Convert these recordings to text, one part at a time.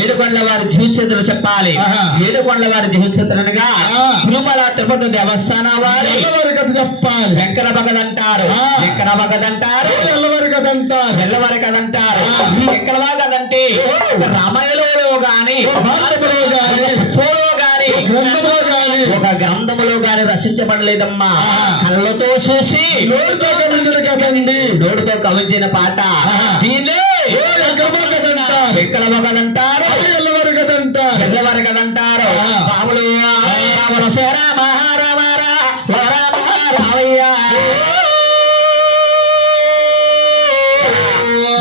ఏడుకొండల వారి జీవితచరిత్రలు చెప్పాలి. ఏడుకొండల వారి జీవితచరిత్రలుగా తిరుమల తిరుపతి దేవస్థానం వారి కథ చెప్పాలి. వెంకట భగదంటారు, వెంకట భగదంటారు, ఎల్లవారి కథంటారు. వెంకట భగదంటే రామాయణంలో గాని గ్రంథములో గాని ఒక గ్రంథములో గాని రచించబడలేదమ్మా. కళ్ళతో చూసి నోటితో కవించిన కథండి. నోటితో కవించిన పాట దీన్నే వెంకట భగదంటారు, ఎల్లవారి కథంటారు. రాములు రాముల శరమ రమ రామయ్య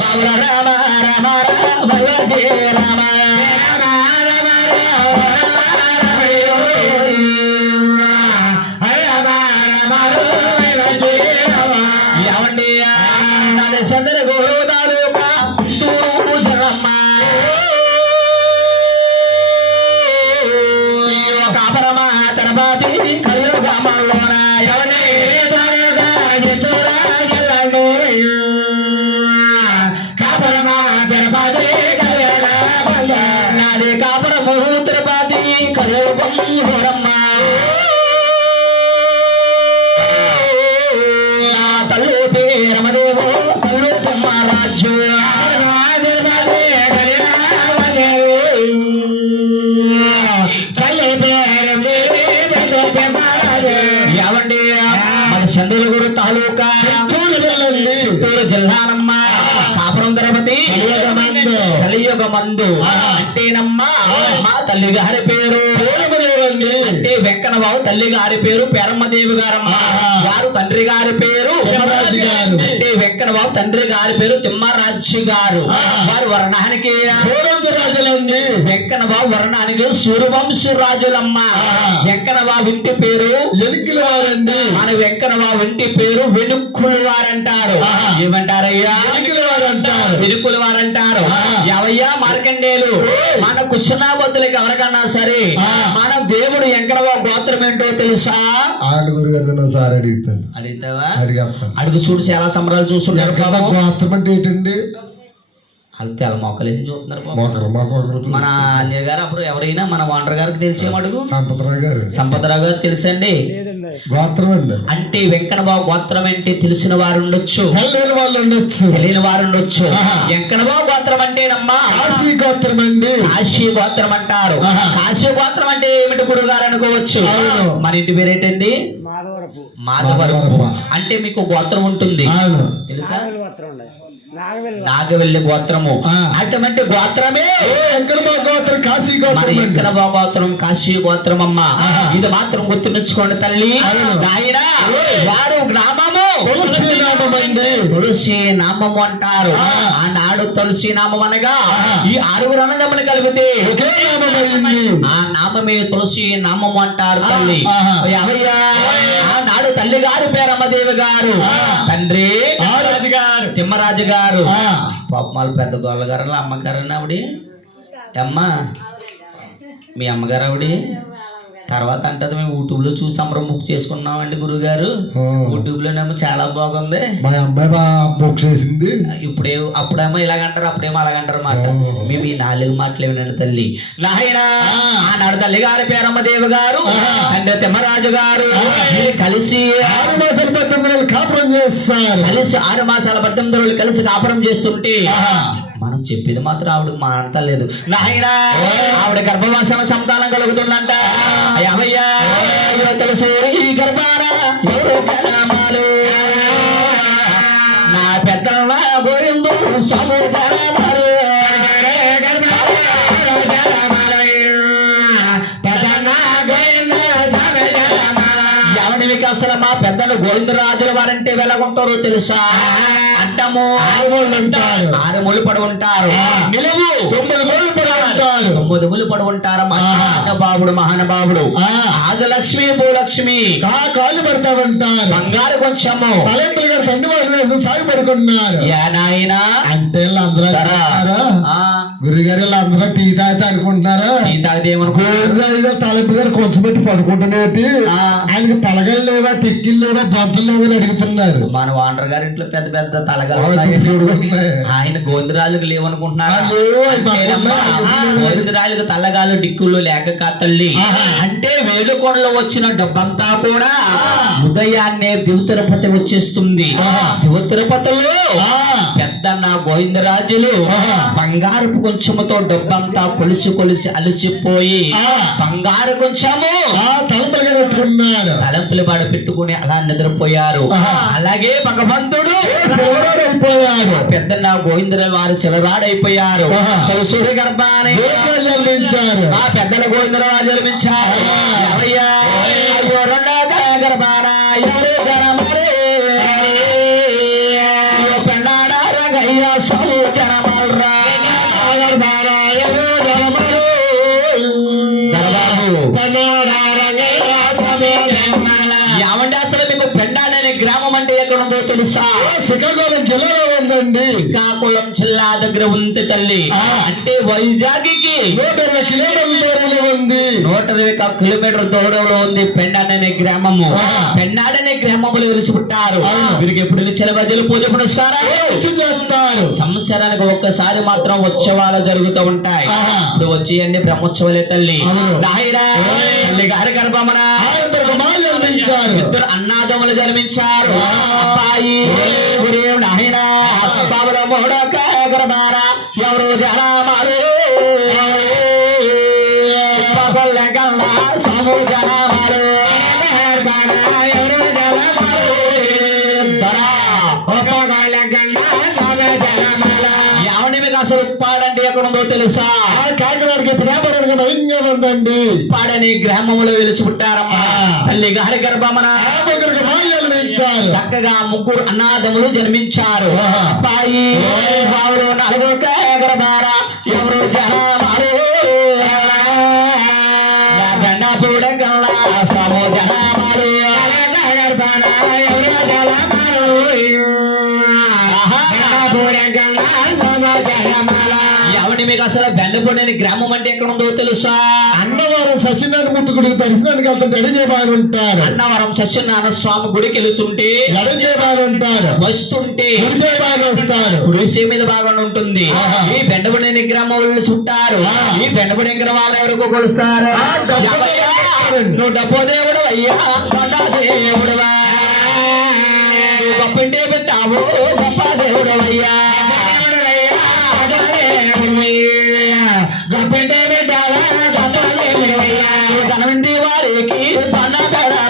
రాముల రామ రమ రామ తల్లి పేరమదేవో తల్లు రాజ్యం ఏమండి మన చంద్రగురు తాలూకా చిత్తూరు జిల్లానమ్మ కాపురం తిరుపతి కలియుగ మందు అంటేనమ్మా మా తల్లి గారి పేరు అంటే వెంకన్నబాబు, తల్లి గారి పేరు పేరమ్మదేవి గారమ్మ, వారు తండ్రి గారి పేరు అంటే వెంకన్నబాబు, తండ్రి గారి పేరు తిమ్మరాజు గారు. వారు వర్ణానికి వెంకన్నబాబు వర్ణానికి సూర్యవంశు రాజులమ్మ. వెంకన్నబాబు ఇంటి పేరు వెనుక్కుల వారండి. మన వెంకన్నబాబు ఇంటి పేరు వెనుక్కుల వారంటారు. ఏమంటారయ్యా? వెనుక్కుల వారంటారు. ఎవయ్యా మార్కండేయులు మన కుచునాబద్దులకి ఎవరికన్నా సరే మన దేవుడు వెంకన్నబాబు గోత్రం ఏంటో తెలుసా? ఆడుగురు గారు సార్ అడుగుతాను. అడుగుతావా? అడుగు చూడు చాలా సంబరాలు చూస్తున్నారు. గోత్రం అంటే ఏంటండి? వాళ్ళు తెల మొక్కలేసి చూస్తున్నారు. మన మన అన్నయ్య గారు అప్పుడు ఎవరైనా మన వాండర్ గారికి తెలిసేమడుగు సంపదరావు గారు తెలుసండి. గోత్రం అండి అంటే వెంకన్నబాబు గోత్రం అంటే తెలిసిన వారు ఉండొచ్చు, తెలియని వాళ్ళు ఉండొచ్చు, తెలియని వారు ఉండొచ్చు. వెంకన్నబాబు గోత్రం అంటేనమ్మా కాశీ గోత్రం అండి. కాశీ గోత్రం అంటారు. కాశీ గోత్రం అంటే ఏమిటి గురువు గారు అనుకోవచ్చు. మన ఇంటి పేరేటండి? మాధవరపు. అంటే మీకు గోత్రం ఉంటుంది తెలుసా? నాగవెల్లి గోత్రము. అటువంటి గోత్రమే వెంకన్నబాబు గోత్రం, కాశీ మన గోత్రం. వెంకన్నబాబు గోత్రం కాశీ గోత్రం అమ్మ. ఇది మాత్రం గుర్తుంచుకోండి తల్లి. నాయన వారు గ్రామము తులసి నామం అండి. తులసి నామము అంటారు. ఆనాడు తులసి నామం అనగా ఈ ఆరుగురు అన్నదమ్ములు కలిపితే ఒకే నామం అయింది. ఆ నామమే తులసి నామము అంటారు తల్లి. ఎవయ్యా? ఆనాడు తల్లి గారు పేరమ్మదేవి గారు, తండ్రి తిమ్మరాజు గారు. పాపమాలు పెద్ద గోళ్ళ గారు అమ్మగారు ఆవిడ. అమ్మా మీ అమ్మగారు ఆవిడ తర్వాత అంటది మేము యూట్యూబ్ లో చూసి సంబరం బుక్ చేసుకున్నామండి గురువు గారు. యూట్యూబ్ లోనేమో చాలా బాగుంది. మా అమ్మాయి బుక్ చేసింది. అప్పుడేమో ఇలాగంటారు, అప్పుడేమో అలాగంటారు మాట. మేము ఈ 4 మాటలు ఏమిటండి తల్లి. నాయనా ఆనాడు తల్లి గారి పేరమ్మదేవి గారు, అంటే తిమ్మరాజు గారు కలిసి 6 మాసాలు 18 రోజులు కాపురం చేస్తారు. కలిసి 6 మాసాల 18 రోజులు కలిసి కాపురం చేస్తుంటే మనం చెప్పేది మాత్రం ఆవిడకి మానతలేదు. నాయనా ఆవిడ గర్భవాసన సంతానం కలుగుతుందంట. అయ్యా తెలుసు ఈ గర్భాన నా పెద్దల గోరిందు సముదాలు ఎవరికి అసలు మా పెద్దలు గోవిందరాజుల వారంటే వెలగొంటారో తెలుసా? అంటము 6 ముళ్ళు పడి ఉంటారు. నిలువు 9 ముళ్ళు పడి ఉంటారు. 9 ముళ్ళు పడి ఉంటారు. మహానుభావుడు ఆదిలక్ష్మి భూలక్ష్మి కాళ్ళు పడతా ఉంటారు. బంగారు కొంచెము కలెక్టర్ గారు తండ్రి సాగు పడుకున్నారు. అంటే గురుగారు అందరూ టీ తాగితే అనుకుంటున్నారా? టీ తాగితే ఏమనుకుంటారు? తలపు గారు కొంచెం పెట్టి పడుకుంటున్నట్టు ఆయనకి తలగలు లేవా, టిక్కిలు లేవా, బొద్దలు లేవా అని అడుగుతున్నారు. మన వాండర్ గారి ఇంట్లో పెద్ద పెద్ద తలగలు ఆయన గోందిరాజుకు లేవనుకుంటున్నారు. గోవిందరాజుకు తల్లగాలు డిక్కులు లేక తల్లి అంటే వేడుకొండలో వచ్చిన డబ్బంతా కూడా ఉదయాన్నే దివ తిరుపతి వచ్చేస్తుంది. దివ తిరుపతిలో పెద్దన్న గోవిందరాజులు బంగారపు కొంచెముతో డబ్బంతా కొలిసి కొలిసి అలసిపోయి బంగారు కొంచెము తలంపులుగా పెట్టుకున్నాడు. తలంపులు బాడ పెట్టుకుని అలా నిద్రపోయారు. అలాగే భగవంతుడు అయిపోయాడు. పెద్దన్న గోవిందరాజు వారు చిలరాడైపోయారు. సూర్య గర్భాన్ని జన్మించారు. ఆ పెద్దల గోవిందరాజు జన్మించారు. ఎవరయ్యా? అయ్యో రెండవ గర్భాన ఎవరు జనమరే? అయ్యో పెన్నాడ రంగయ్య సౌ జనమల్రా గర్భాన ఎవరు జనమరు? ఏమంటే అసలు మీకు పెండాడనే గ్రామం అంటే ఎక్కడ ఉందో తెలుసా? శ్రీకాకుళం జిల్లాలో ఉందండి. శ్రీకాకుళం జిల్లా దగ్గర ఉంది తల్లి. అంటే వైజాగ్కి 120 కిలోమీటర్ల దూరంలో ఉంది. 120 కిలోమీటర్ల దూరంలో ఉంది పెండాడనే గ్రామము. పెండాడనే గ్రామంలో విడిచిపెట్టారు. వీరికి ఎప్పుడు చెలబజలు పూజ పునస్కారాలు చేస్తారు. సంవత్సరానికి ఒక్కసారి మాత్రం ఉత్సవాలు జరుగుతూ ఉంటాయి. ఇప్పుడు వచ్చేయండి బ్రహ్మోత్సవాలే తల్లి. తల్లి గారి గర్భమున జన్మించారు. ఇద్దరు అన్నాదములు జన్మించారు. అబ్బాయి గురేవు నాయన బాబుల మూడొక్క గర్భాన ఎవరు జనామాలు సము జనామాలు ఎవరు ఎవరి మీకు అసలు పాడంటే ఎక్కడ ఉందో తెలుసా? కాకినాడకి ప్రేమకి భయంగా ఉందండి. పాడని గ్రామంలో వెలిసి పుట్టారమ్మా. తల్లి గారి గర్భమున జన్మించారు. చక్కగా ముగ్గురు అన్నాదములు జన్మించారు. అబ్బాయి బావులు 4 గర్భాన ఎవరు జనామాలు గండపూడ గల్లా సము జనామాలు గర్భాన ఎవరు జనామాలు ఎవరి మీకు అసలు బెండపూడని గ్రామం అంటే ఎక్కడ ఉందో తెలుసా? అన్నవరం సత్యనారాయణ మూర్తి గుడికి దర్శనానికి వెళ్తుంటే ఎడజేబారు ఉంటాడు. అన్నవరం సత్యనారాయణ స్వామి గుడికి వెళుతుంటే ఎడజేబారు ఉంటాడు. వస్తుంటే ఎడజేబారు వస్తాడు. కుడిసే మీద బాగా ఉంటుంది. ఈ బెండపూడని గ్రామంలో చుట్టారు. ఈ బెండపూడి గ్రామాలు ఎవరికో కొలుస్తారు. నువ్వు డబ్బో దేవుడు అయ్యా దేవుడు గొప్పంటే పెట్టావు గొప్ప దేవుడు అయ్యా గొప్పంటే పెట్టావా గొప్ప దేవుడు అయ్యా ధనవంటి వారికి సన్నదరా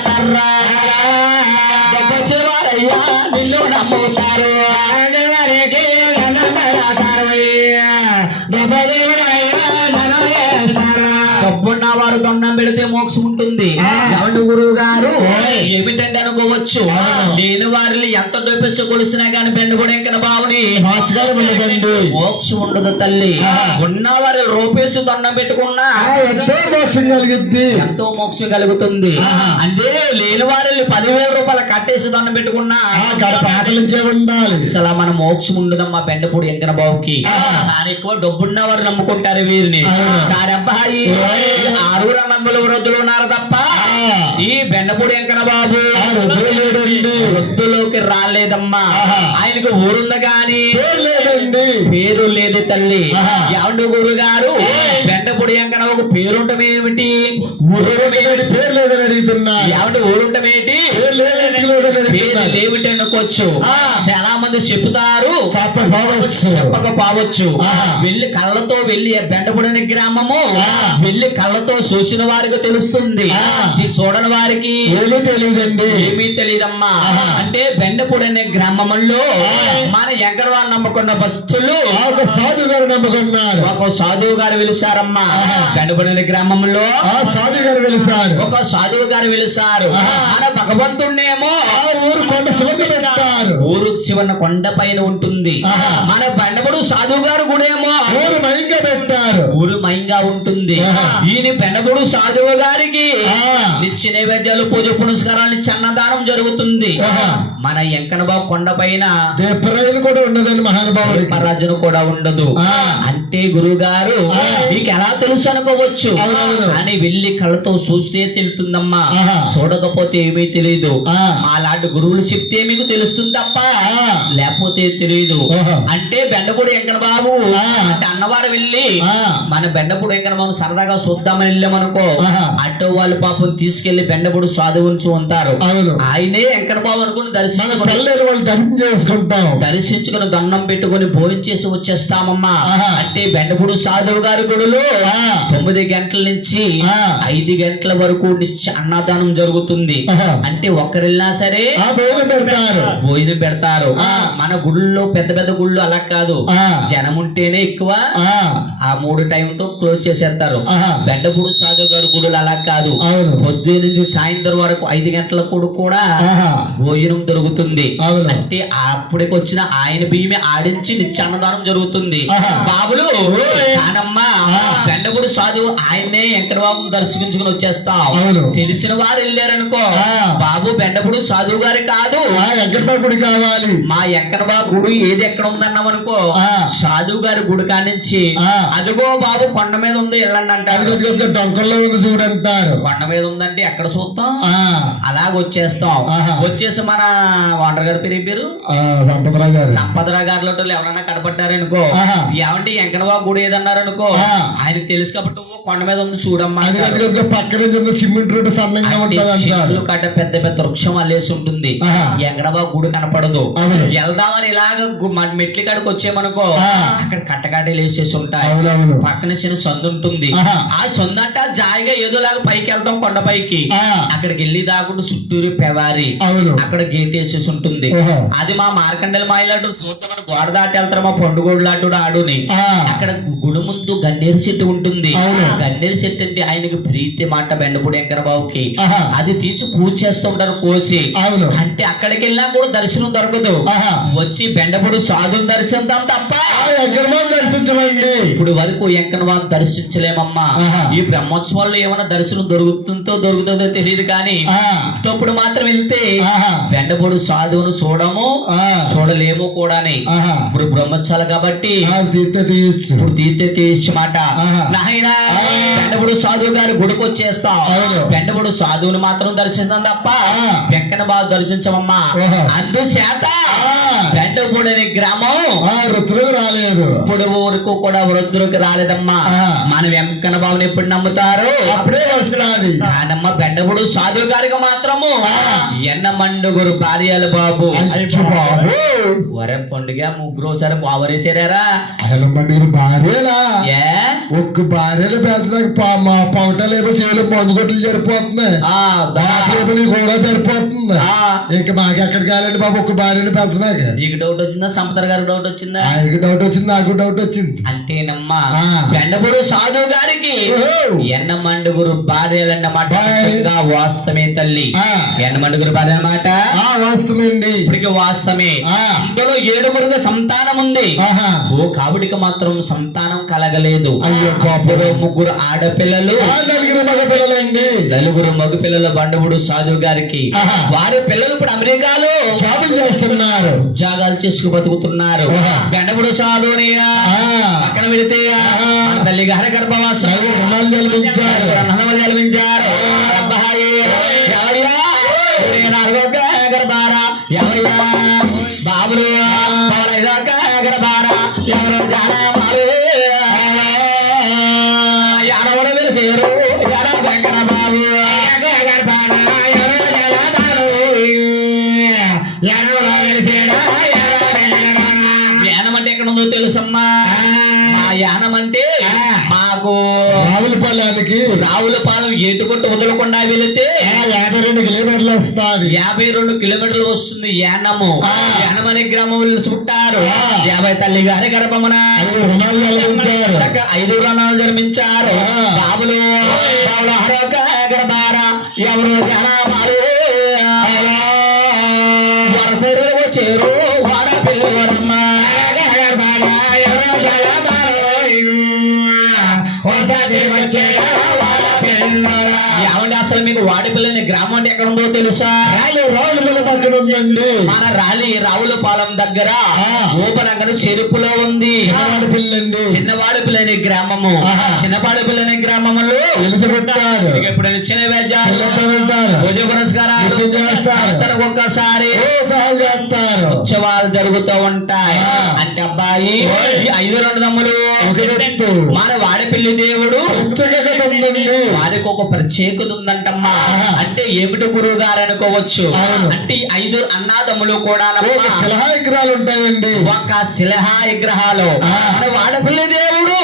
గొప్పవారయ్యా నిన్ను నమ్ముతారు. గొప్ప దేవుడు అయ్యా డబ్బున్న వారు దండం పెడితే మోక్షం ఉంటుంది. ఎవరి గురువు గారు ఏమిటంటే అనుకోవచ్చు. లేని వారిని ఎంత డబ్బు కొలుస్తున్నా కానీ బెండపూడి వెంకన్న బాబుని మోక్షం ఉండదు తల్లి. ఉన్న వారి రూపేసి దండం పెట్టుకున్నా ఎంతో మోక్షం కలిగింది. ఎంతో మోక్షం కలుగుతుంది. అంటే లేని వారిని 10,000 రూపాయలు కట్టేసి దండం పెట్టుకున్నా ఉండాలి. అసలు మన మోక్షం ఉండదమ్మా బెండపూడి వెంకన్న బాబుకి. కానీ ఎక్కువ డబ్బున్న వారు నమ్ముకుంటారు వీరిని. కానీ అబ్బాయి 6 అన్నదమ్ములు వృద్ధులు ఉన్నారు తప్ప ఈ బెండపూడి వెంకన్న బాబు వృద్ధులోకి రాలేదమ్మా. ఆయనకు ఊరుంది గాని పేరు లేదు తల్లి. ఎవడు గురు గారు బెండపూడి వెంకన్న ఒక పేరుంటం ఏమిటి? పేరు లేదని అడుగుతున్నా. ఎవడు ఊరుంటం ఏంటి? లేవిటి అనుకోవచ్చు. చాలా మంది చెప్తారు, చెప్పకపోవచ్చు. వెళ్ళి కళ్ళతో వెళ్ళి బెండపూడి గ్రామము వెళ్ళి కళ్ళతో చూసిన వారికి తెలుస్తుంది. చూడని వారికి ఏమీ తెలియదండి. ఏమీ తెలియదమ్మా. అంటే బెండపూడి అనే గ్రామంలో మన ఎగరవారు నమ్ముకున్న బస్తులు ఒక సాధు గారు నమ్ముకున్నారు. ఒక సాధువు గారు వెలిసారమ్మా. బెండపూడి గ్రామంలో సాధు గారు వెలిసారు. ఒక సాధువు గారు వెలిసారు. మన భగవంతుడేమో ఊరు కొండ శివన్న పెట్టారు. ఊరు శివన్న కొండ పైన ఉంటుంది. మన బెండపూడి సాధువు గారు కూడా ఏమో ఊరు మయంగా పెట్టారు. ఊరు మయంగా ఉంటుంది. ఈయన బెండపూడి సాధువు గారికి నిత్య నైవేద్యాలు పూజ పునస్కారాలు అన్నదానం జరుగుతుంది. మన వెంకన్న బాబు కొండ పైన కూడా ఉండదండి. మహానుభావుడు రాజును కూడా ఉండదు. అంటే గురువు గారు నీకు ఎలా తెలుసు అనుకోవచ్చు. అని వెళ్ళి కళ్ళతో చూస్తే తెలుస్తుందమ్మా. చూడకపోతే ఏమీ తెలియదు. అలాంటి గురువులు చెప్తే మీకు తెలుస్తుంది తప్ప లేకపోతే తెలియదు. అంటే బెండపూడి వెంకన్న బాబు అంటే అన్నవారు వెళ్ళి మన బెండపూడి ఇంకా మనం సరదాగా చూద్దామని వెళ్ళామనుకో ఆహా. అటు వాళ్ళు పాపం తీసుకెళ్లి బెండపూడి సాధు ఉంచి ఉంటారు. అవును. ఆయనే వెంకట బాబు అనుకుని మన దర్శించుకుని తల్లి వాళ్ళు దర్శనం చేసుకుంటాం. దర్శించుకుని దండం పెట్టుకుని భోజనం చేసి వచ్చేస్తామమ్మా. ఆహా. అంటే బెండపూడి సాధువు గారి గుడిలో ఆ. 9 గంటల నుంచి ఆ. 5 గంటల వరకు నిత్య అన్నదానం జరుగుతుంది. ఆహా. అంటే ఒక్కరెళ్ళినా సరే ఆ భోజనం పెడతారు. భోజనం పెడతారు. ఆ. మన గుళ్ళో పెద్ద పెద్ద గుళ్ళు అలా కాదు, ఆ. జనం ఉంటేనే ఎక్కువ, ఆ. ఆ 3 టైంతో క్లోజ్ చేసేస్తారు. ఆహా. బెండపూడి సాధు గారి గుడులు అలా కాదు, అవును. పొద్దున్న నుంచి సాయంత్రం వరకు 5 గంటల కూడా ఆహా. భోజనం దొరుకుతుంది. అవును. అంటే అప్పటికి వచ్చిన ఆయన బియ్యమే ఆడించి నిత్య అన్నదానం జరుగుతుంది. ఆహా. బాబులు ఓయ్. కానమ్మా, ఆ. బెండపూడి సాధువు ఆయన్నే వెంకటబాబు దర్శించుకుని వచ్చేస్తాం. అవును. తెలిసిన వారు వెళ్ళారనుకో, ఆ. బాబు బెండపూడి సాధువు గారి కాదు, ఆ వెంకటబాబు గుడి కావాలి. మా వెంకటబాబు గుడి ఏది ఎక్కడ ఉందన్నాం అనుకో, ఆ. సాధువు గారి గుడి కానించి ఆ. అదిగో బాబు కొండ మీద ఉంది వెళ్ళండి అంటారు. అది డొంకల్లో ఉంది చూడంటారు. కొండ మీద ఉందంటే ఎక్కడ చూస్తాం, ఆ. అలాగ వచ్చేస్తాం. ఆహా. వచ్చేసి మన వాండర్ గారి పేరు ఆ, సంపతరావు గారు. సంపదరావు గారిలో ఎవరైనా కనపడ్డారనుకో, ఆహా. ఏమంటే వెంకటబాబు గుడి ఏదన్నారనుకో, ఆ. ఆయనకు తెలుసు కాబట్టి "ఓ, కొండ మీద ఉంది చూడమ్మా అది అంటారు. అది పక్కన చిన్న సిమెంట్ రోడ్డు సన్నంగా అంటే ఉంటది అంటారు. చెట్లు కట్ట పెద్ద పెద్ద వృక్షం అల్లేసి ఉంటుంది, ఆహా. వెంకటబాబు గుడి కనపడదు. అవును. వెళ్దామని ఇలాగ మన మెట్ల కాడికి వచ్చేమనుకో, ఆ. అక్కడ కట్టకాటీలు వేసేసి ఉంటాయి, అవునవును. పక్కన చిన్న సందు ఉంటుంది. ఆహా. ఆ సందు అంటే జాయిగా ఏదోలాగా పైకి వెళ్తాం కొండ పైకి, ఆ. అక్కడికి వెళ్ళి దాకుండా చుట్టూరు పెవారి, అవును. అక్కడ గేట్ వేసేసి ఉంటుంది. ఓహో. అది మా మార్కండల మాయలాడు చూస్తే మన గోడ దాటి వెళ్తారు, మా పండుగోడు లాంటి ఆడుని. ఆ. అక్కడ గుడి ముందు గన్నేరు చెట్టు ఉంటుంది. అవును. గన్నేరు చెట్టు అంటే ఆయనకి ప్రీతి మాట బెండపూడి వెంకటబాబుకి. ఆహా. అది తీసి పూజ చేస్తుంటారు కోసి. అవును. అంటే అక్కడికి వెళ్ళినా కూడా దర్శనం దొరకదు. ఆహా. వచ్చి బెండపూడి సాధువులు దర్శిందాం తప్ప ఆ వెంకటబాబు దర్శించమండి. ఇప్పుడు వరకు వెంకటబాబు దర్శించలేమమ్మా. ఆహా. ఈ బ్రహ్మోత్సవాల్లో ఏమైనా దర్శనం దొరుకుతుందో తెలియదు కానీ ఆ. ఇప్పుడు మాత్రం వెళ్తే ఆహా. బెండపూడి సాధువును చూడము, ఆ. చూడలేము కూడాని. ఆహా. ఇప్పుడు బ్రహ్మోత్సవాలు కాబట్టి ఆ, తీయచ్చు. ఇప్పుడు తీర్చే మాట ఆహా. నాయనా, ఆ. బెండపూడి సాధువు గారి గుడికి వచ్చేస్తాం. అవును. బెండపూడి సాధువుని మాత్రం దర్శించాం తప్ప ఆ. వెంకట బాబు దర్శించమమ్మా. ఓహో. అందుచేత ఆ. బెండపూడి అనే గ్రామం ఆ ఋతువులకు రాలేదు. ఇప్పుడు ఊరుకు కూడా వృద్ధులకు రాలేదమ్మా. ఆ. మన వెంకన్న బాబుని ఎప్పుడు నమ్ముతారు? అప్పుడే వస్తున్నది. కాదమ్మ, బెండపూడి సాధువు గారికి మాత్రము ఆ. ఎన్నమండుగురు భార్యలు బాబు. అయ్యో బాబు. వరం పండుగ ముగ్గురు బావరేసారా? అసలు భార్యలా ఏ ఒక్క భార్యలు పెద్దదాకా మా పౌటలేమో చేయడం మందు కొట్లు సరిపోతున్నాయి. ఆ, దా. బాబుని కూడా సరిపోతుంది. ఆ. ఇంకా మాకెక్కడ కాలండి బాబు ఒక్క భార్యను పెంచనాక. నీకు డౌట్ వచ్చిందా? సంపద గారికి డౌట్ వచ్చిందా? ఆయనకి డౌట్ వచ్చింది, నాకు డౌట్ వచ్చింది. అంటేనమ్మా, ఆ. బెండపూడి సాధువు గారికి ఓహో. ఎన్నమండుగురు భార్యలన్నమాట. బాయ్. నిజంగా వాస్తవమే తల్లి. ఆ. ఎన్నమండుగురు భార్య అన్నమాట ఆ వాస్తవండి. ఇప్పటికి వాస్తవమే. ఆ. అందులో 7 సంతానం ఉంది. ఆహా. ఓ కావుడికి మాత్రం సంతానం కలగలేదు. అయ్యో అప్పుడు 3 ఆడపిల్లలు, ఆ, 4 మగ పిల్లలండి. 4 మగ పిల్లలు బండవుడు సాధువు గారికి. ఆహా. వారి పిల్లలు ఇప్పుడు అమెరికాలో జాబులు చేస్తున్నారు. ఉద్యోగాలు చేసుకు బతుకుతున్నారు. ఆహా. బెండపుడు సాధువుని ఆ. పక్కన పెడితే ఆహా. మన తల్లి గారి గర్భవాసం నలుగురు రుణాలు జన్మించారు. జన్మించారు. అబ్బాయి ఎవరయ్యా? ఏ నాలుగో గర్భారా ఎవరయ్యా? బాబులు ఐదో గర్భారా ఎవరు? జానమాలు యానవడు వెలిసేరు యాన వెంకట బాబు గర్భారా ఎవరు? జలదారు యానవడు వెలిసేరా యానం అంటే ఎక్కడ ఉందో తెలుసమ్మా? మా యానం అంటే మాకు రావుల పొలానికి రావులపాలెం ఏటుకొట్టు వదలకుండా వెళితే 52 కిలోమీటర్లు వస్తుంది. 52 కిలోమీటర్లు వస్తుంది యానము. ఆ. యానం అనే గ్రామం చుట్టారు. ఆ. 50 తల్లి గారి గర్భమున 5 రుణాలు జన్మించారు. 5 రుణాలు జన్మించారు. ఆ. బాబులు బాబులు ఆరోగ్య గర్భారా ఎవరు? జనమాలు వరసరు వచ్చారు. వాడ పిల్లవరమ్మ గర్భారా ఎవరు? జనమాలు ఏమంటే అసలు మీకు వాడిపల్లి గ్రామం అంటే ఎక్కడ ఉందో తెలుసా? రావుల పక్కన ఉందండి. మన రావులపాలెం దగ్గర ఆ. ఊపనగర చెరుపులో ఉంది. పిల్లండి. చిన్నవాడిపల్లి అనే గ్రామము. ఆహా. చిన్నవాడిపల్లి అనే గ్రామంలో వెలిసిపెట్టాడు. మీకు ఎప్పుడైనా చిన్న చిన్నతో ఉంటారు. పూజ పురస్కారాలు నిత్యం చేస్తారు. సంవత్సరానికి ఒక్కసారి ఉత్సవాలు చేస్తారు. ఉత్సవాలు జరుగుతూ ఉంటాయి. ఆ. అంటే అబ్బాయి ఓయ్. ఈ 5 రుణములు ఒక వ్యక్తి మన వాడపల్లి దేవుడు ప్రత్యేకత ఉందండి. వారికి ఒక ప్రత్యేకత ఉందంటమ్మా. అంటే ఏమిటి గురువు గారు అనుకోవచ్చు. అవును. అంటే 5 అన్నాదములు కూడా ఒక శిలా విగ్రహాలు ఉంటాయండి. ఒక శిలహా విగ్రహాలు మన వాడపల్లి దేవుడు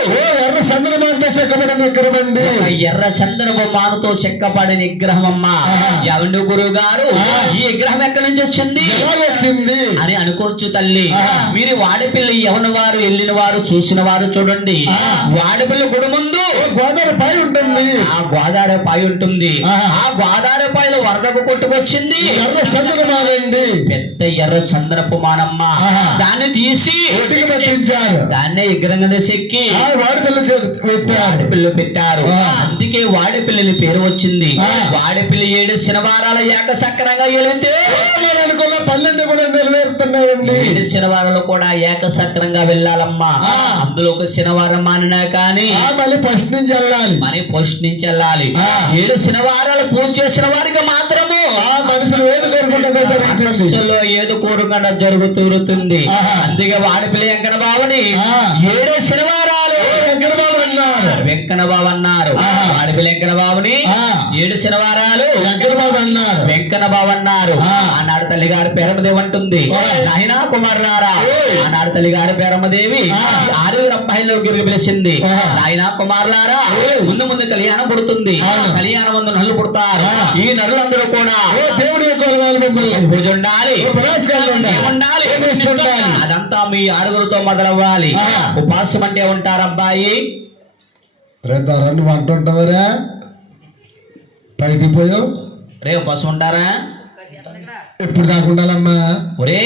ఎర్ర చంద్రమాంతో చెక్కబడిన విగ్రహం అండి. ఒక ఎర్ర చందనపు మానతో చెక్కబడిన విగ్రహం అమ్మా. ఎవడు గురువు గారు ఈ విగ్రహం ఎక్కడి నుంచి వచ్చింది ఎలా వచ్చింది అని అనుకోవచ్చు తల్లి. మీరు వాడపల్లి ఎవరి వారు వెళ్ళిన వారు చూసిన వారు చూడండి. వాడపల్లి గుడి ముందు గోదావరి పై ఉంటుంది. ఆ గోదావరి పై ఉంటుంది. ఆ గోదావరి పైలో వరదకు కొట్టుకొచ్చింది ఎర్ర చంద్రమానండి. పెద్ద ఎర్ర చందనపు మానమ్మ. దాన్ని తీసి ఒటికి పట్టించారు. దాన్నే విగ్రహంగా చెక్కి వాడిపిల్ల పెట్టారు. వాడిపిల్ల పెట్టారు. అందుకే వాడిపిల్లని పేరు వచ్చింది. వాడిపిల్లి 7 శనివారాల ఏక సక్రంగా వెళితే నేను అనుకున్న 12 కూడా నెరవేరుతున్నాయండి. 7 శనివారాలు కూడా ఏక సక్రంగా వెళ్ళాలమ్మా. అందులో ఒక శనివారం మానినా కానీ మళ్ళీ ఫస్ట్ నుంచి వెళ్ళాలి. మరి ఫస్ట్ నుంచి వెళ్ళాలి. 7 శనివారాలు పూజ చేసిన వారికి మాత్రము మనుషులు ఏది కోరుకుంటుందో జరుగుతుంది. మనసులో ఏది కోరుకుండా జరుగుతుంది. అందుకే వాడిపిల్లి వెంకట బాబుని 7 శనివారాలు వెంకటబాబు అన్నారు. వెంకన్నబాబు అన్నారు. వాడిపిల్లి వెంకట బాబుని 7 శనివారాలు వెంకటబాబు అన్నారు. వెంకన్నబాబు అన్నారు. ఆనాడు తల్లి గారి పేరమ్మదేవి అంటుంది, నాయనా కుమారులారా. ఆనాడు తల్లి గారి పేరమ్మదేవి 6 అబ్బాయిలో గిరిగి పిలిచింది. నాయనా కుమారులారా, ముందు ముందు కళ్యాణం పుడుతుంది. కళ్యాణం ముందు నల్లు పుడతారు. ఈ నల్లులందరూ కూడా దేవుడి యొక్క పూజ ఉండాలి, ఉండాలి. అదంతా మీ 6గురితో మొదలవ్వాలి. ఉపాసం అంటే ఉంటారు అబ్బాయి. రేపు వంట ఉంటావరా పైకి పోయావు. రే ఉపాసం ఉంటారా? ఎప్పుడు దాకా ఉండాలమ్మా? ఒరే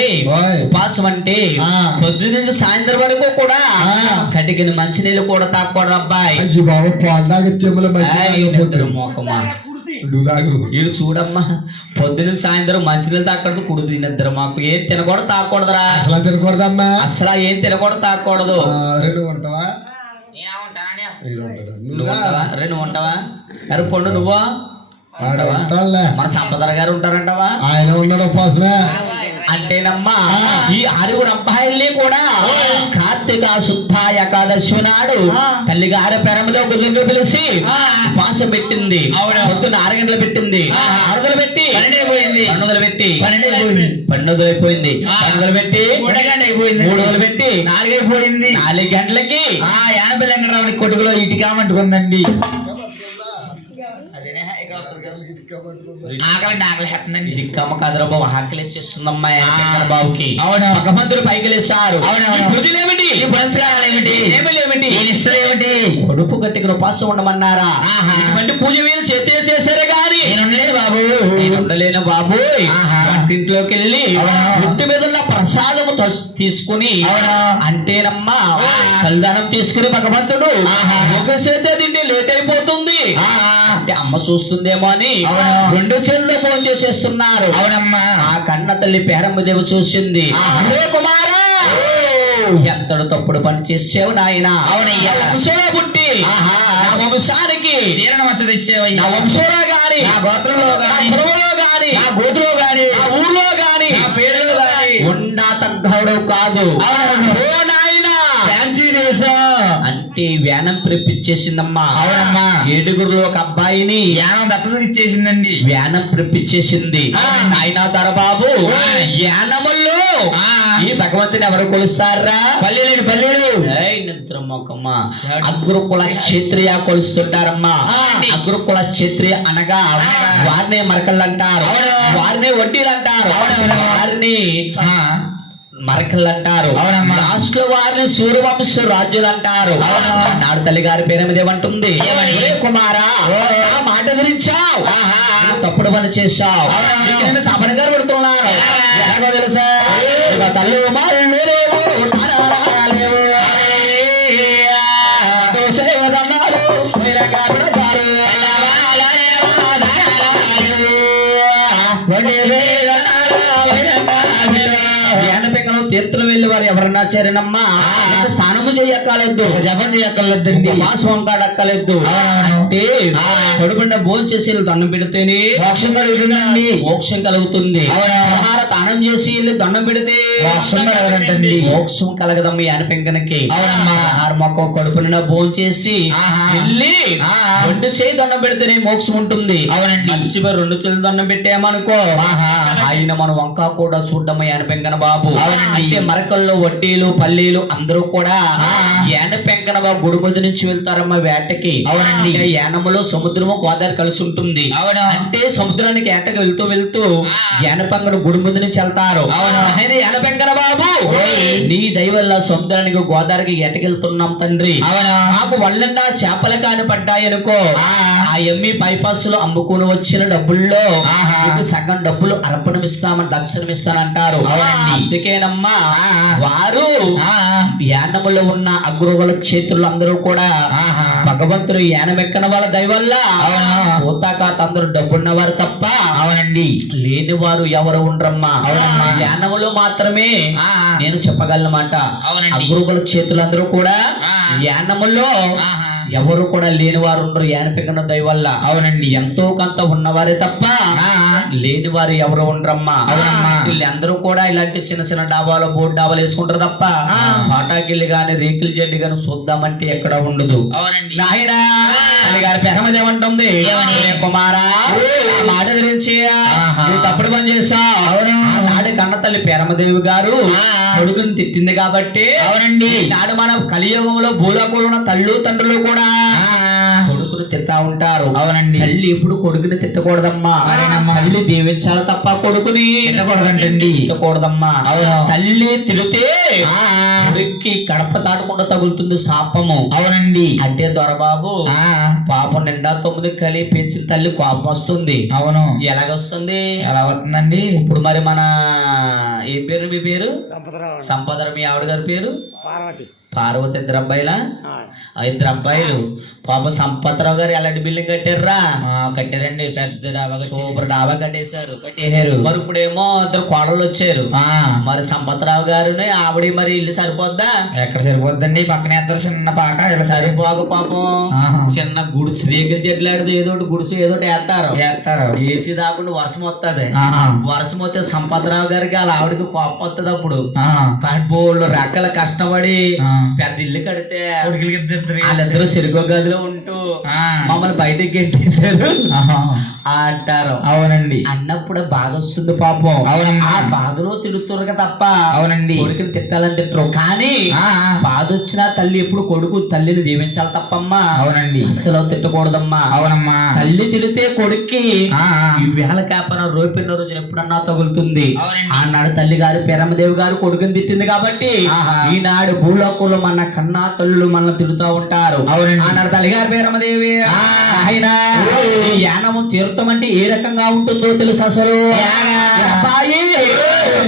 ఉపాసం అంటే పొద్దు నుంచి సాయంత్రం వరకు కూడా కటికిన మంచినీళ్ళు కూడా తాకూడదు అబ్బాయి. అయ్యి బాబు పాలు తాగొచ్చేమో మోకమ్మా తాగు. వీడు చూడమ్మా, పొద్దున సాయంత్రం మంచినీళ్ళు తాకూడదు, కుడు తినద్దరు. మాకు ఏం తినకూడదు తాకూడదురా. అసలు తినకూడదమ్మా. అసలు ఏం తినకూడదు తాకూడదు. 2 ఉంటావా? నువ్వు ఉంటావా? అరే పొండు నువ్వు మన సంపదర గారు ఉంటారంటవా? ఆయన ఉన్నాడు ఉపాసమే. అంటేనమ్మా ఈ 6 అబ్బాయిల్ని కూడా కార్తీక శుద్ధ ఏకాదశి నాడు తల్లి గారి పెరమలో గుర్రంలో పిలిచి ఉపాసం పెట్టింది. పొద్దున్న 6 గంటలు పెట్టింది. 6 పెట్టి 12 పెట్టి 12 అయిపోయింది. 12 పెట్టి 3 పెట్టి 4 అయిపోయింది. 4 గంటలకి యానపల్లి వెంకటరావుడి కొడుకులో ఇటుకామంటుకుందండి. దిక్కమ్మ కదరబాబు ఆకలిస్తుందమ్మా బాబుకి. భగవంతుడు పైకి లేచారు. పూజలేమిటి, పురస్కారాలేమిటి, ఏమిటి, కొడుపు గట్టిగా ఉపాసం ఉండమన్నారా? ఇటువంటి పూజ వీళ్ళు చేశారే గాని ఉండలేను బాబు. ఇంట్లోకి వెళ్ళి ఇంటి మీద ఉన్న ప్రసాదము తీసుకుని అంటేనమ్మా సల్దానం తీసుకుని భగవంతుడు ఒక చేత తింటే లేట్ అయిపోతుంది అంటే అమ్మ చూస్తుందేమో అని 2 చేతుల్లో ఫోన్ చేసేస్తున్నారు. అవునమ్మా. ఆ కన్న తల్లి పేరమ్మదేవి చూసింది. కుమారా, ఎంతడు తప్పుడు పని చేసావు నాయన. అవునయ్యా, వంశంలో పుట్టి నా వంశానికి తెచ్చేవయ్యా. నా వంశంలో గాని, నా గోత్రంలో గాని, గాని, నా గోత్రంలో గాని, నా ఊర్లో గాని, నా పేరులో గాని ఉండా తగ్గడు కాదు. అంటే వ్యానం ప్రెప్పించేసిందమ్మా. అవునమ్మా. 7గురిలో ఒక అబ్బాయిని వ్యానం దత్తత ఇచ్చేసిందండి. వ్యానం ప్రెప్పించేసింది. ఆయన బాబు వ్యానముల్లో ఈ భగవంతుని ఎవరు కొలుస్తారా? పల్లెలు నిద్ర మొక్కమ్మా. అగ్రకుల క్షత్రియ కొలుస్తుంటారమ్మా. అగ్రకుల క్షత్రియ అనగా వారినే మరకళ్ళు అంటారు, వారినే వడ్డీలు అంటారు, వారిని మరకళ్ళు అంటారు. లాస్ట్ లో వారిని సూర్యవంశ రాజ్యులు అంటారు. నాడు తల్లి గారి పేరు మీద ఏమంటుంది? కుమారా, మాట గురించావు, తప్పుడు పని చేశావు, సపన గారు పెడుతున్నారు. ఎలాగో తెలుసా? తల్లి తీర్థులు వెళ్ళి వారు ఎవరన్నా చేరినమ్మా స్నానము చేయక్కర్లేదు, జపం చేయక్కర్లేదండి, వాసం కాడక్కర్లేదు. అంటే కడుపుండ భోజనం చేసి దండం పెడితేనే మోక్షం కలుగుతుందండి. మోక్షం కలుగుతుంది. ఆహార తాన స్నానం చేసి వెళ్ళి దండం పెడితే మోక్షం కలగదంటండి. మోక్షం కలగదమ్మ యానపెంకనకి. అవునమ్మా. ఆహార మొక్క కడుపు నిండా భోజనం చేసి ఆహా. వెళ్ళి ఆ. 2 చేయి దండం పెడితేనే మోక్షం ఉంటుంది. అవునండి. మంచిగా 2 చేతులు దండం పెట్టామనుకో ఆహా. ఆయన మన వంక కూడా చూడమ్మ యానపెంకన బాబు. అవునండి. అంటే మరకల్లో వడ్డీలు పల్లీలు అందరూ కూడా ఆ. యానపెంకన బాబు గుడిబొద్దు నుంచి వెళ్తారమ్మ వేటకి. అవునండి. అంటే యానములో సముద్రము గోదావరి కలిసి ఉంటుంది. అవును. అంటే సముద్రానికి ఏటకి వెళ్తూ వెళ్తూ ఆ. యానపెంకన గుడి ముందు నుంచి వెళ్తారు. అవును. ఆయన యానపెంకన బాబు ఓయ్. నీ దయ వల్ల సముద్రానికి గోదావరికి ఎటకెళ్తున్నాం తండ్రి. అవును. మాకు వల్లన్నా చేపలు కాని పడ్డాయనుకో ఆ. ఆ ఎమ్మి బైపాస్ లో అమ్ముకుని వచ్చిన డబ్బుల్లో ఆహా. నీకు సగం డబ్బులు అర్పణం ఇస్తామని దక్షిణం ఇస్తానంటారు. అవునండి. అందుకేనమ్మా ఆ. వారు ఆ. యానములో ఉన్న అగ్రగుల క్షేత్రులు అందరూ కూడా ఆహా. భగవంతుడు యానమెక్కన వాళ్ళ దయ వల్ల అవును. పోతాకాత అందరూ డబ్బున్నవారు తప్ప అవునండి. లేని వారు ఎవరు ఉండరమ్మా. అవునమ్మా. యానములో మాత్రమే ఆ. నేను చెప్పగలనమాట. అవునండి. అగ్రగుల క్షేత్రులు అందరూ కూడా ఆ. యానములో ఆహా. ఎవరు కూడా లేని వారు ఉండరు యానపెక్కన దయ వల్ల. అవునండి. ఎంతో కొంత ఉన్నవారే తప్ప ఆ. లేని వారు ఎవరు ఉండరమ్మా. అవునమ్మా. వీళ్ళందరూ కూడా ఇలాంటి చిన్న చిన్న డాబాలు బోర్డు డాబాలు వేసుకుంటారు తప్ప ఆ. పాటాకిల్లు గాని రేకుల జల్లి గాని చూద్దామంటే ఎక్కడ ఉండదు. అవునండి. నాయనా గారి పెరమదేమంటుంది ఏమని? కుమారా ఆ మాట గురించి ఆహా. నువ్వు తప్పుడు పని చేశావు. అవును. నాడు కన్న తల్లి పెరమదేవి గారు ఆ. కొడుకుని తిట్టింది కాబట్టి అవునండి. నాడు మన కలియుగంలో భూలోకంలో ఉన్న తల్లు తండ్రులు కూడా ఆ. కొడుకును తిడతా ఉంటారు. అవునండి. తల్లి ఎప్పుడు కొడుకుని తిట్టకూడదమ్మా. మరేనమ్మా? తల్లి దీవించాలి తప్ప కొడుకుని తిట్టకూడదంటండి. తిట్టకూడదమ్మా. అవును. తల్లి తిడితే ఆ. కొడుక్కి కడప దాటకుండా తగులుతుంది శాపము. అవునండి. అంటే దొరబాబు ఆ. పాపం నిండా 9 కలి పెంచిన తల్లి కోపం వస్తుంది. అవును. ఎలాగొస్తుంది? ఎలా వస్తుందండి? ఇప్పుడు మరి మన ఏ పేరు మీ పేరు? సంపదరావు. మీ ఆవిడ గారి పేరు పార్వతి. 2 అబ్బాయిలా? 2 అబ్బాయిలు. పాప సంపత్రావు గారు ఎలాంటి బిల్డింగ్ కట్టారా? కట్టారండి. పెద్ద డాబా సూపర్ డాబా కట్టేశారు. మరి ఇప్పుడేమో 2 కోడళ్ళు వచ్చారు. మరి సంపత్రావు గారుని ఆవిడ మరి ఇల్లు సరిపోద్దా? ఎక్కడ సరిపోద్దండి? పక్కన ఎద్దరు చిన్న పాక ఇలా సరిపోక పాపం ఆహా. చిన్న గుడిసు రేకులు చెట్లాడుతూ ఏదో ఒకటి గుడిసు ఏదో ఒకటి వేస్తారు. వేస్తారు. ఏసీ దాకుండా వర్షం వస్తుంది. ఆహా. వర్షం వస్తే సంపత్రావు గారికి వాళ్ళ ఆవిడకి కోపం వస్తుంది. అప్పుడు ఆహా. బోళ్ళు రెక్కల కష్టపడి ఆ. పెద్ద ఇల్లు కడితే కొడుకులకి ఇద్దరు. వాళ్ళిద్దరూ చెరుకు గదిలో ఉంటూ ఆ. మమ్మల్ని బయటకి గెట్టేశారు ఆహా. అంటారు. అవునండి. అన్నప్పుడు బాధ వస్తుంది పాపం. అవునమ్మా. ఆ బాధలో తిడుతురు తప్ప అవునండి. కొడుకుని తిట్టాలని తిట్టరు. కానీ ఆ. బాధ వచ్చినా తల్లి ఎప్పుడు కొడుకు తల్లిని దీవించాలి తప్పమ్మా. అవునండి. అసలు తిట్టకూడదమ్మా. అవునమ్మా. తల్లి తిడితే కొడుక్కి ఆ. ఈ వేళ కాపన రోపిన రోజున ఎప్పుడన్నా తగులుతుంది. అవునండి. ఆనాడు తల్లి గారు పెరమదేవి గారు కొడుకుని తిట్టింది కాబట్టి ఆహా. ఈనాడు భూలోకంలో మన కన్నా తల్లులు మనల్ని తిడుతూ ఉంటారు. అవునండి. ఆనాడు తల్లి గారు పెరమదేవి ఆ. ఆయన ఈ యానము తీర్థం అంటే ఏ రకంగా ఉంటుందో తెలుసు అసలు. ఎలాగా? అబ్బాయి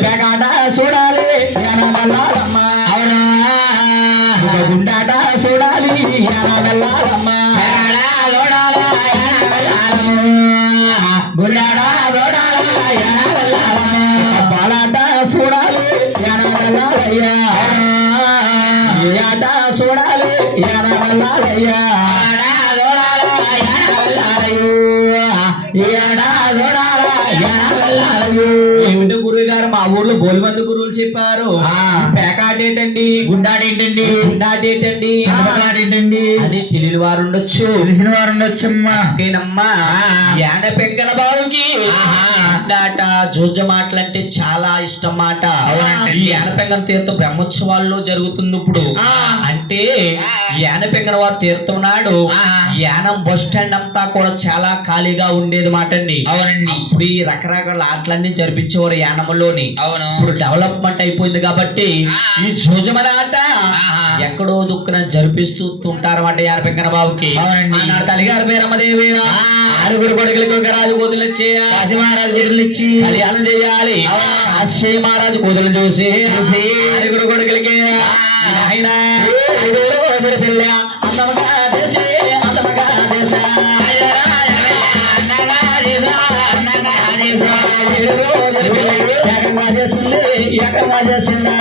బెగాట చూడాలి యానమల్లారమ్మ. అవునా? గుండాట చూడాలి యానమల్లారమ్మ. గుండాట చూడాలి యానమల్లారమ్మ. బాలాట చూడాలి యానమల్లారయ్య. ఈ ఆట చూడాలి యానమల్లారయ్య. ఏమిటి గురువు గారు మా ఊర్లో బోలు మంది గురువులు చెప్పారు. పేకాట ఏంటండి? గుండాట ఏంటండి? గుండాట ఏంటండి? ఏంటండి? అది తెలియని వారు ఉండొచ్చు. తెలిసిన వారు ఉండొచ్చమ్మా. నేనమ్మా యాడ పెంకల బావుకి గుండాట జోజ మాటలంటే చాలా ఇష్టం మాట. అవునండి. ఈ యానపెంగన తీర్థం బ్రహ్మోత్సవాల్లో జరుగుతుంది ఇప్పుడు. అంటే యానపెంగన వారు తీర్థం నాడు యానం బస్ స్టాండ్ అంతా కూడా చాలా ఖాళీగా ఉండేది మాట అండి. అవునండి. ఇప్పుడు ఈ రకరకాల ఆటలన్నీ జరిపించేవారు యానములోని. అవును. ఇప్పుడు డెవలప్మెంట్ అయిపోయింది కాబట్టి ఈ జోజమన ఆట ఎక్కడో దుక్కున జరిపిస్తూ ఉంటారన్నమాట యానపెంగన బాబుకి. అవునండి. ఆనాడు తల్లిగారు పేరమ్మదేవి 6 కొడుకులకి ఒక రాజు కూతురు ఇచ్చి మహారాజు కూతురు ఇచ్చి కళ్యాణం చేయాలి. కాశీ మహారాజు కూతురు చూసి 6 కొడుకులకి ఆయన 5 రోజుల పిల్ల అందముగా చేసి అందముగా చేసా. 7 రోజుల పిల్ల ఏకంగా చేసింది ఏకంగా చేసిందా.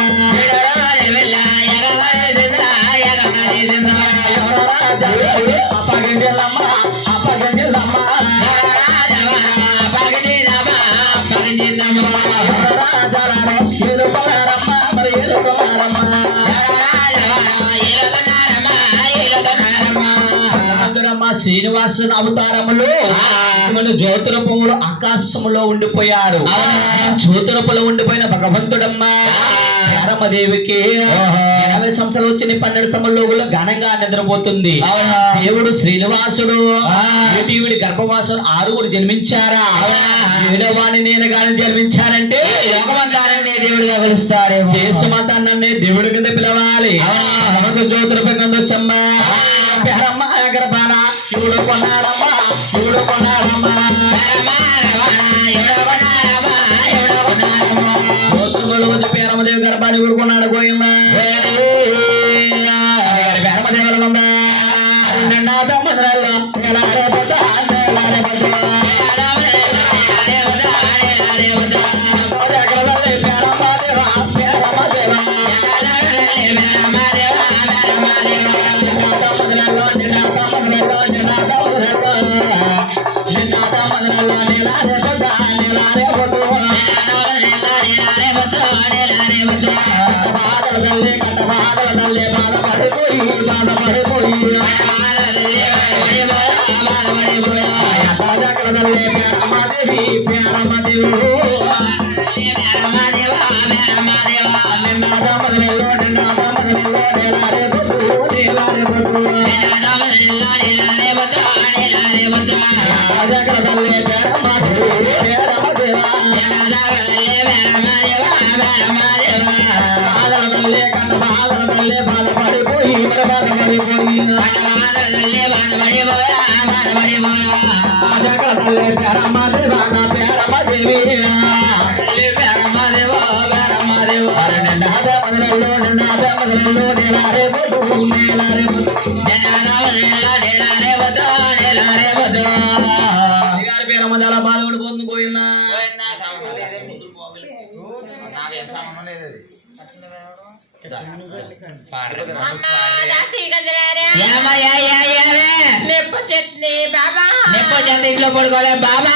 అప్పగించల్లమ్మ అప్పగించల్లమ్మ రాజా శ్రీనివాసుని అవతారములో జ్యోతిరూపములు ఆకాశములో ఉండిపోయాడు. జ్యోతిరూపంలో ఉండిపోయిన భగవంతుడమ్మా దేవికి 80 సంవత్సరాలు వచ్చిన 12 సంవత్సరాలు ఘనంగా నిద్రపోతుంది. దేవుడు శ్రీనివాసుడు వీడి గర్భవాసం 6 జన్మించారా? 7వాని నేను గాని జన్మించారంటే లోకమంతాన్ని దేవుడిగా పిలుస్తాడు. దేశమంతా నన్ను దేవుడి కింద పిలవాలి. జ్యోతిరూపం కింద వచ్చమ్మా పేరమ్మ గర్భాన చూడు కొనాడమ్మా చూడు కొనాడమ్మా పేరమ్మదేవి గర్భాన్ని ఊరుకున్నాడు గోయమ్మ పేరమ్మదేవుల పేరమ్మదలా బాధపడిపోతుంది పోయినా ఇంట్లో పడుకోలే బాబా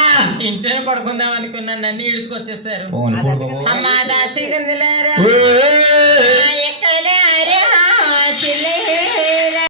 ఇంట్లో పడుకుందాం అనుకున్నాను, నన్ను ఈడ్చుకొచ్చేసారు. పడుకో అమ్మా దాసి